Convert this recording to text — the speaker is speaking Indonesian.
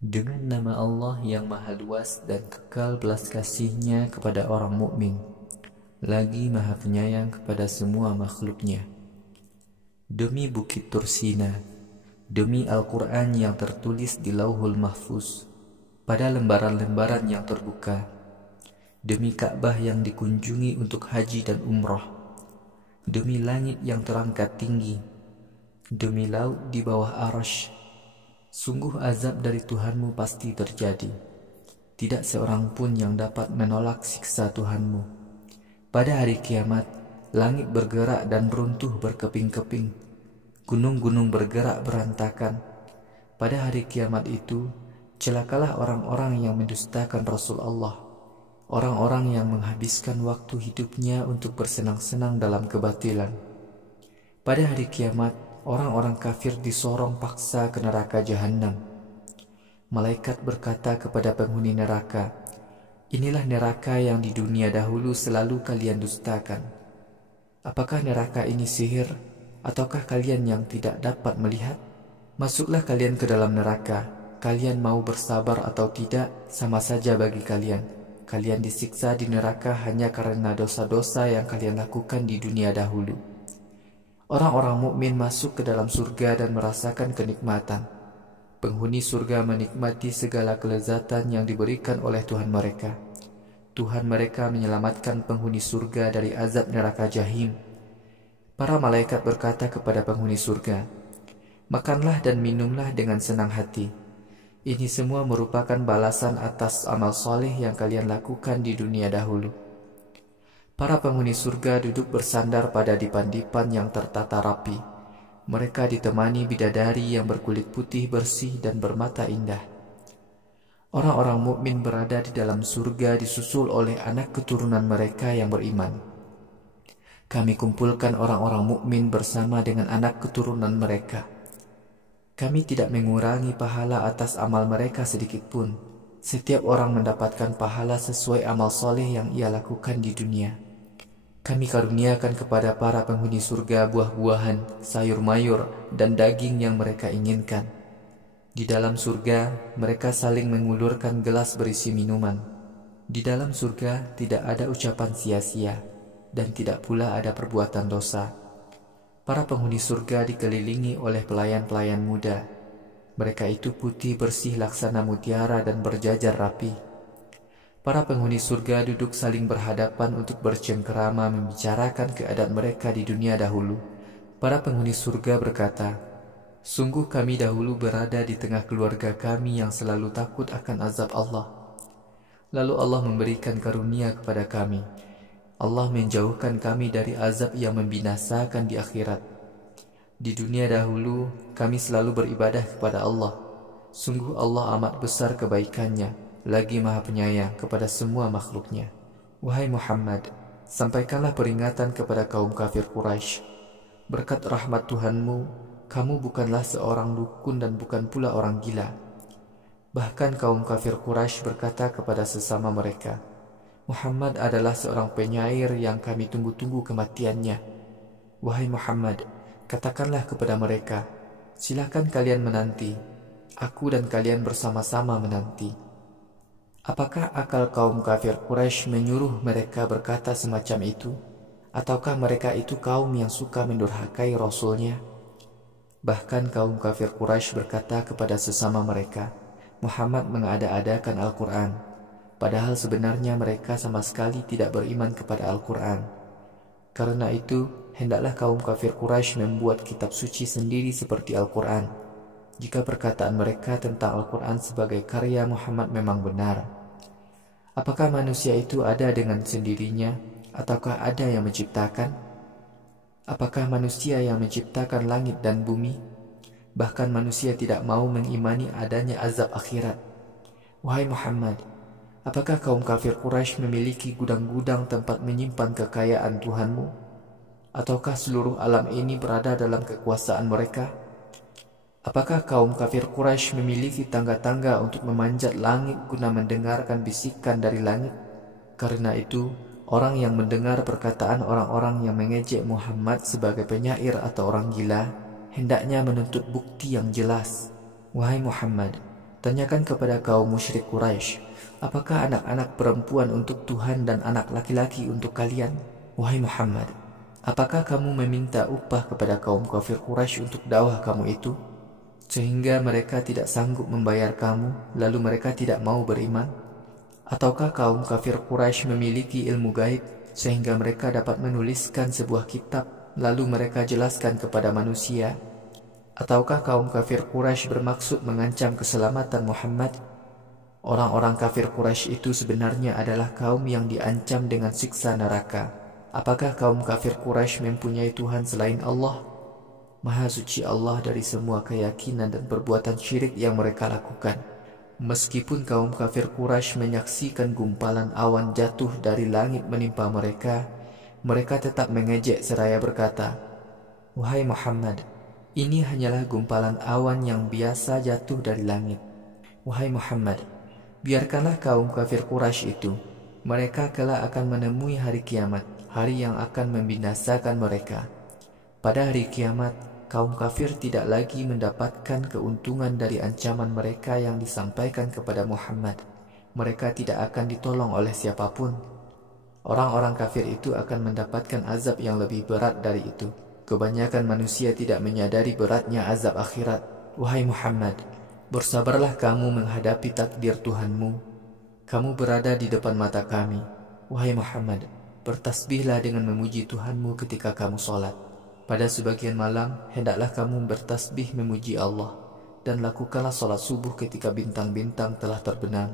Dengan nama Allah yang Maha Luas dan kekal belas kasih-Nya kepada orang mukmin, lagi Maha Penyayang kepada semua makhluknya. Demi Bukit Tursina, demi Al-Quran yang tertulis di Lauhul Mahfuz pada lembaran-lembaran yang terbuka, demi Ka'bah yang dikunjungi untuk haji dan umrah, demi langit yang terangkat tinggi, demi laut di bawah Arsy, sungguh azab dari Tuhanmu pasti terjadi. Tidak seorang pun yang dapat menolak siksa Tuhanmu. Pada hari kiamat, langit bergerak dan runtuh berkeping-keping. Gunung-gunung bergerak berantakan. Pada hari kiamat itu, celakalah orang-orang yang mendustakan Rasul Allah. Orang-orang yang menghabiskan waktu hidupnya untuk bersenang-senang dalam kebatilan. Pada hari kiamat, orang-orang kafir disorong paksa ke neraka jahanam. Malaikat berkata kepada penghuni neraka, "Inilah neraka yang di dunia dahulu selalu kalian dustakan. Apakah neraka ini sihir, ataukah kalian yang tidak dapat melihat? Masuklah kalian ke dalam neraka. Kalian mau bersabar atau tidak, sama saja bagi kalian. Kalian disiksa di neraka hanya karena dosa-dosa yang kalian lakukan di dunia dahulu." Orang-orang mukmin masuk ke dalam surga dan merasakan kenikmatan. Penghuni surga menikmati segala kelezatan yang diberikan oleh Tuhan mereka. Tuhan mereka menyelamatkan penghuni surga dari azab neraka jahim. Para malaikat berkata kepada penghuni surga, "Makanlah dan minumlah dengan senang hati. Ini semua merupakan balasan atas amal soleh yang kalian lakukan di dunia dahulu." Para penghuni surga duduk bersandar pada dipan-dipan yang tertata rapi. Mereka ditemani bidadari yang berkulit putih bersih dan bermata indah. Orang-orang mukmin berada di dalam surga disusul oleh anak keturunan mereka yang beriman. Kami kumpulkan orang-orang mukmin bersama dengan anak keturunan mereka. Kami tidak mengurangi pahala atas amal mereka sedikit pun. Setiap orang mendapatkan pahala sesuai amal soleh yang ia lakukan di dunia. Kami karuniakan kepada para penghuni surga buah-buahan, sayur-mayur, dan daging yang mereka inginkan. Di dalam surga, mereka saling mengulurkan gelas berisi minuman. Di dalam surga tidak ada ucapan sia-sia, dan tidak pula ada perbuatan dosa. Para penghuni surga dikelilingi oleh pelayan-pelayan muda. Mereka itu putih bersih laksana mutiara dan berjajar rapi. Para penghuni surga duduk saling berhadapan untuk bercengkerama membicarakan keadaan mereka di dunia dahulu. Para penghuni surga berkata, "Sungguh kami dahulu berada di tengah keluarga kami yang selalu takut akan azab Allah. Lalu Allah memberikan karunia kepada kami. Allah menjauhkan kami dari azab yang membinasakan di akhirat. Di dunia dahulu kami selalu beribadah kepada Allah. Sungguh Allah amat besar kebaikannya, lagi Maha Penyayang kepada semua makhluknya. Wahai Muhammad, sampaikanlah peringatan kepada kaum kafir Quraisy. Berkat rahmat Tuhanmu, kamu bukanlah seorang dukun dan bukan pula orang gila." Bahkan kaum kafir Quraisy berkata kepada sesama mereka, "Muhammad adalah seorang penyair yang kami tunggu-tunggu kematiannya." Wahai Muhammad, katakanlah kepada mereka, "Silakan kalian menanti. Aku dan kalian bersama-sama menanti." Apakah akal kaum kafir Quraisy menyuruh mereka berkata semacam itu? Ataukah mereka itu kaum yang suka mendurhakai Rasulnya? Bahkan kaum kafir Quraisy berkata kepada sesama mereka, "Muhammad mengada-adakan Al-Quran." Padahal sebenarnya mereka sama sekali tidak beriman kepada Al-Quran. Karena itu, hendaklah kaum kafir Quraisy membuat kitab suci sendiri seperti Al-Quran, jika perkataan mereka tentang Al-Quran sebagai karya Muhammad memang benar. Apakah manusia itu ada dengan sendirinya, ataukah ada yang menciptakan? Apakah manusia yang menciptakan langit dan bumi? Bahkan manusia tidak mau mengimani adanya azab akhirat. Wahai Muhammad, apakah kaum kafir Quraisy memiliki gudang-gudang tempat menyimpan kekayaan Tuhanmu? Ataukah seluruh alam ini berada dalam kekuasaan mereka? Apakah kaum kafir Quraisy memiliki tangga-tangga untuk memanjat langit guna mendengarkan bisikan dari langit? Karena itu, orang yang mendengar perkataan orang-orang yang mengejek Muhammad sebagai penyair atau orang gila, hendaknya menuntut bukti yang jelas. Wahai Muhammad, Tanyakan kepada kaum musyrik Quraisy, apakah anak-anak perempuan untuk Tuhan dan anak laki-laki untuk kalian? Wahai Muhammad, apakah kamu meminta upah kepada kaum kafir Quraisy untuk dakwah kamu itu, sehingga mereka tidak sanggup membayar kamu, lalu mereka tidak mau beriman? Ataukah kaum kafir Quraisy memiliki ilmu gaib, sehingga mereka dapat menuliskan sebuah kitab, lalu mereka jelaskan kepada manusia? Ataukah kaum kafir Quraisy bermaksud mengancam keselamatan Muhammad? Orang-orang kafir Quraisy itu sebenarnya adalah kaum yang diancam dengan siksa neraka. Apakah kaum kafir Quraisy mempunyai Tuhan selain Allah? Maha suci Allah dari semua keyakinan dan perbuatan syirik yang mereka lakukan. Meskipun kaum kafir Quraisy menyaksikan gumpalan awan jatuh dari langit menimpa mereka, mereka tetap mengejek seraya berkata, "Wahai Muhammad, ini hanyalah gumpalan awan yang biasa jatuh dari langit." Wahai Muhammad, biarkanlah kaum kafir Quraisy itu. Mereka kelak akan menemui hari kiamat, hari yang akan membinasakan mereka. Pada hari kiamat, kaum kafir tidak lagi mendapatkan keuntungan dari ancaman mereka yang disampaikan kepada Muhammad. Mereka tidak akan ditolong oleh siapapun. Orang-orang kafir itu akan mendapatkan azab yang lebih berat dari itu. Kebanyakan manusia tidak menyadari beratnya azab akhirat. Wahai Muhammad, bersabarlah kamu menghadapi takdir Tuhanmu. Kamu berada di depan mata kami. Wahai Muhammad, bertasbihlah dengan memuji Tuhanmu ketika kamu sholat. Pada sebagian malam, hendaklah kamu bertasbih memuji Allah, dan lakukanlah sholat subuh ketika bintang-bintang telah terbenam.